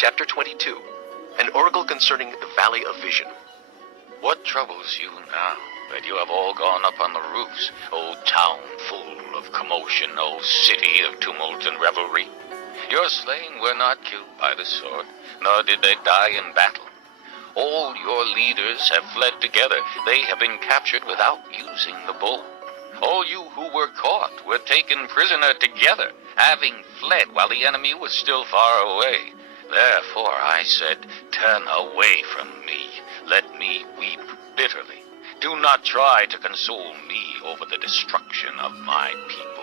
Chapter 22. An oracle concerning the Valley of Vision. What troubles you now that you have all gone up on the roofs, O town full of commotion, O city of tumult and revelry? Your slain were not killed by the sword, nor did they die in battle. All your leaders have fled together. They have been captured without using the bow. All you who were caught were taken prisoner together, having fled while the enemy was still far away. Therefore I said, turn away from me. Let me weep bitterly. Do not try to console me over the destruction of my people.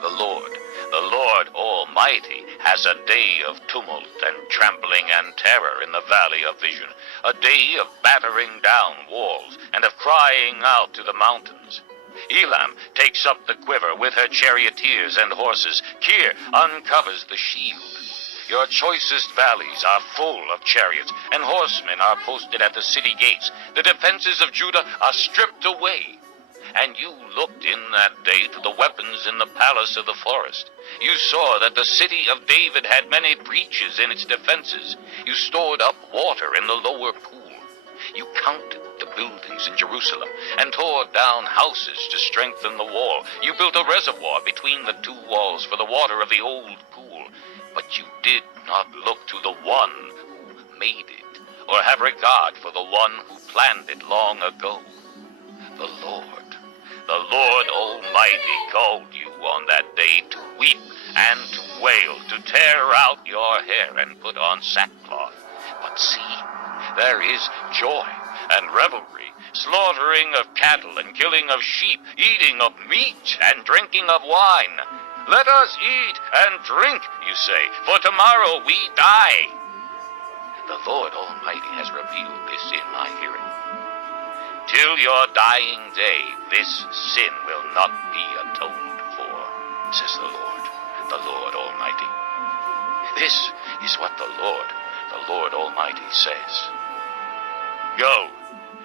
The Lord Almighty, has a day of tumult and trampling and terror in the Valley of Vision, a day of battering down walls and of crying out to the mountains. Elam takes up the quiver with her charioteers and horses. Kir uncovers the shield. Your choicest valleys are full of chariots, and horsemen are posted at the city gates. The defenses of Judah are stripped away. And you looked in that day to the weapons in the palace of the forest. You saw that the city of David had many breaches in its defenses. You stored up water in the lower pool. You counted the buildings in Jerusalem and tore down houses to strengthen the wall. You built a reservoir between the two walls for the water of the old pool. But you did not look to the one who made it, or have regard for the one who planned it long ago. The Lord Almighty called you on that day to weep and to wail, to tear out your hair and put on sackcloth. But see, there is joy and revelry, slaughtering of cattle and killing of sheep, eating of meat and drinking of wine. Let us eat and drink, you say, for tomorrow we die. The Lord Almighty has revealed this in my hearing. Till your dying day, this sin will not be atoned for, says the Lord Almighty. This is what the Lord Almighty says. Go,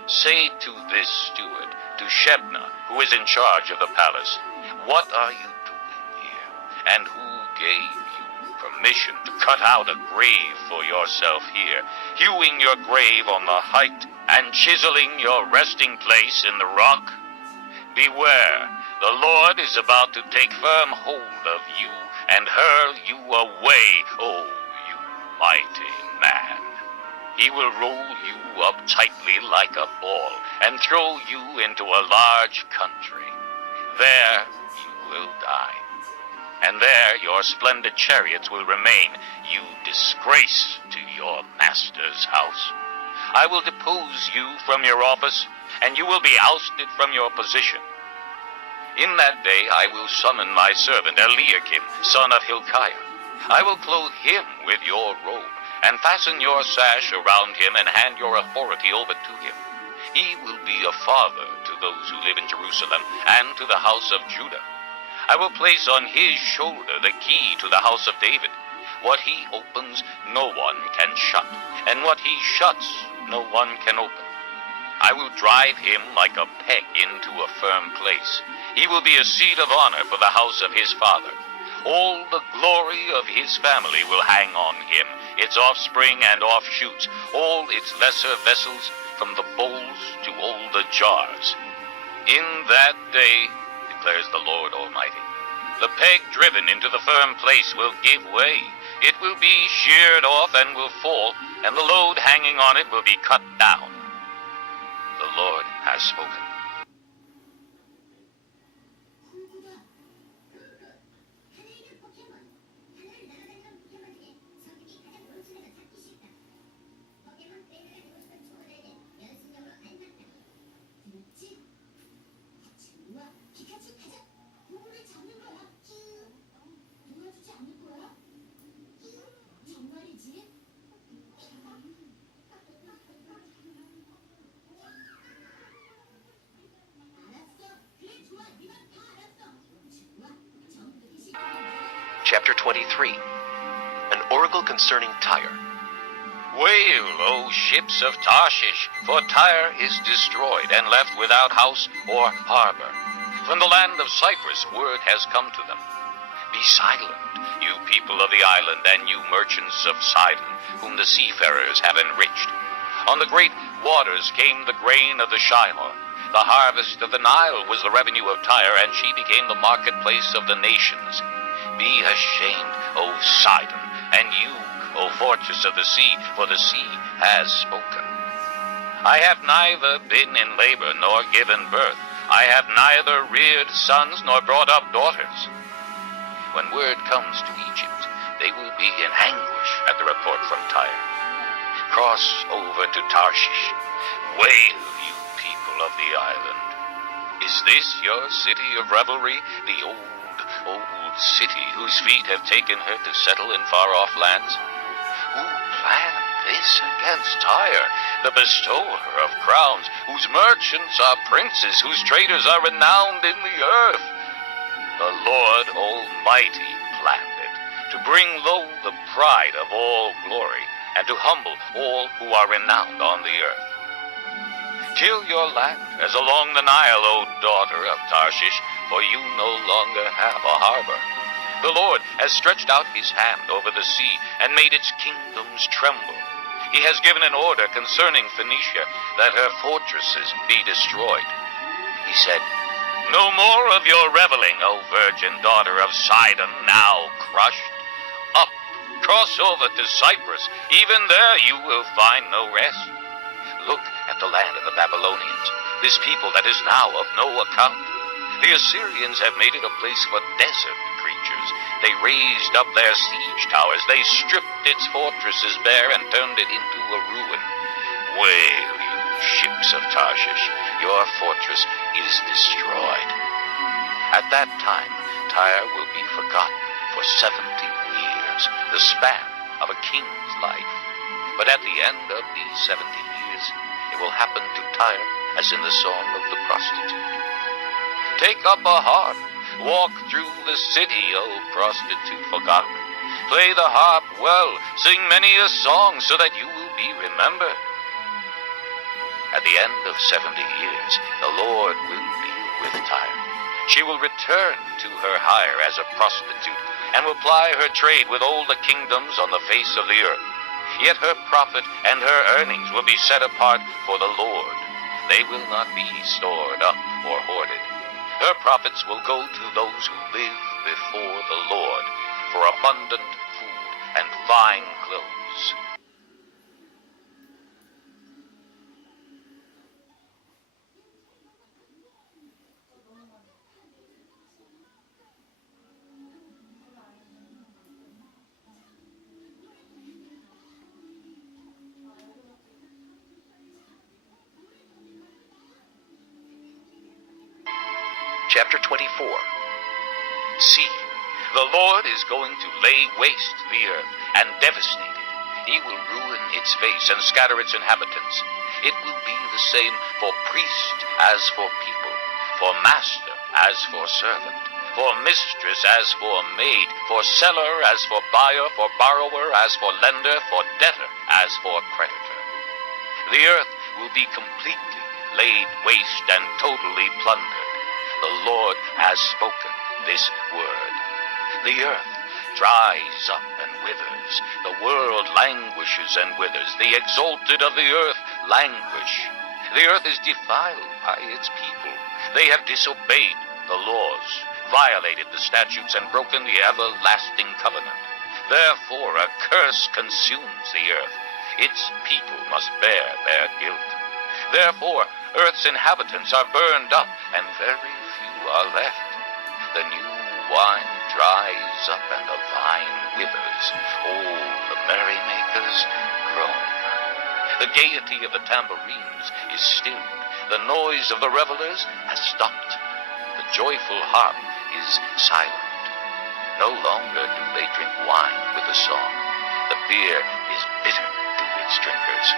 say to this steward, to Shebna, who is in charge of the palace, what are you doing here? And who gave you permission to cut out a grave for yourself here, hewing your grave on the height, and chiseling your resting place in the rock? Beware, the Lord is about to take firm hold of you and hurl you away, O you mighty man. He will roll you up tightly like a ball and throw you into a large country. There you will die, and there your splendid chariots will remain, you disgrace to your master's house. I will depose you from your office, and you will be ousted from your position. In that day I will summon my servant Eliakim, son of Hilkiah. I will clothe him with your robe, and fasten your sash around him, and hand your authority over to him. He will be a father to those who live in Jerusalem, and to the house of Judah. I will place on his shoulder the key to the house of David. What he opens, no one can shut, and what he shuts, no one can open. I will drive him like a peg into a firm place. He will be a seat of honor for the house of his father. All the glory of his family will hang on him, its offspring and offshoots, all its lesser vessels, from the bowls to all the jars. In that day, declares the Lord Almighty, the peg driven into the firm place will give way. It will be sheared off and will fall, and the load hanging on it will be cut down. The Lord has spoken. Chapter 23. An oracle concerning Tyre. Wail, O ships of Tarshish, for Tyre is destroyed and left without house or harbor. From the land of Cyprus word has come to them. Be silent, you people of the island, and you merchants of Sidon, whom the seafarers have enriched. On the great waters came the grain of the Shiloh. The harvest of the Nile was the revenue of Tyre, and she became the marketplace of the nations. Be ashamed, O Sidon, and you, O fortress of the sea, for the sea has spoken. I have neither been in labor nor given birth. I have neither reared sons nor brought up daughters. When word comes to Egypt, they will be in anguish at the report from Tyre. Cross over to Tarshish. Wail, you people of the island. Is this your city of revelry, the old city whose feet have taken her to settle in far-off lands? Who planned this against Tyre, the bestower of crowns, whose merchants are princes, whose traders are renowned in the earth? The Lord Almighty planned it, to bring low the pride of all glory, and to humble all who are renowned on the earth. Till your land as along the Nile, O daughter of Tarshish, for you no longer have a harbor. The Lord has stretched out his hand over the sea and made its kingdoms tremble. He has given an order concerning Phoenicia, that her fortresses be destroyed. He said, "No more of your reveling, O virgin daughter of Sidon, now crushed. Up, cross over to Cyprus. Even there you will find no rest. Look at the land of the Babylonians, this people that is now of no account. The Assyrians have made it a place for desert creatures. They raised up their siege towers. They stripped its fortresses bare and turned it into a ruin. Wail, you ships of Tarshish, your fortress is destroyed." At that time, Tyre will be forgotten for 70 years, the span of a king's life. But at the end of these 70 years, it will happen to Tyre as in the song of the prostitute. Take up a harp, walk through the city, O prostitute forgotten. Play the harp well, sing many a song, so that you will be remembered. At the end of 70 years, the Lord will deal with Tyre. She will return to her hire as a prostitute, and will ply her trade with all the kingdoms on the face of the earth. Yet her profit and her earnings will be set apart for the Lord. They will not be stored up or hoarded. Her profits will go to those who live before the Lord, for abundant food and fine clothes. Chapter 24. See, the Lord is going to lay waste the earth and devastate it. He will ruin its face and scatter its inhabitants. It will be the same for priest as for people, for master as for servant, for mistress as for maid, for seller as for buyer, for borrower as for lender, for debtor as for creditor. The earth will be completely laid waste and totally plundered. The Lord has spoken this word. The earth dries up and withers. The world languishes and withers. The exalted of the earth languish. The earth is defiled by its people. They have disobeyed the laws, violated the statutes, and broken the everlasting covenant. Therefore a curse consumes the earth. Its people must bear their guilt. Therefore earth's inhabitants are burned up, and very are left. The new wine dries up and the vine withers. All the merrymakers groan. The gaiety of the tambourines is stilled. The noise of the revelers has stopped. The joyful harp is silent. No longer do they drink wine with the song. The beer is bitter to its drinkers.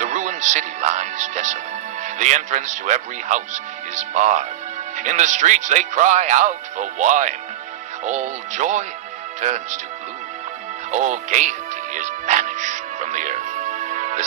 The ruined city lies desolate. The entrance to every house is barred. In the streets they cry out for wine. All joy turns to gloom. All gaiety is banished from the earth. The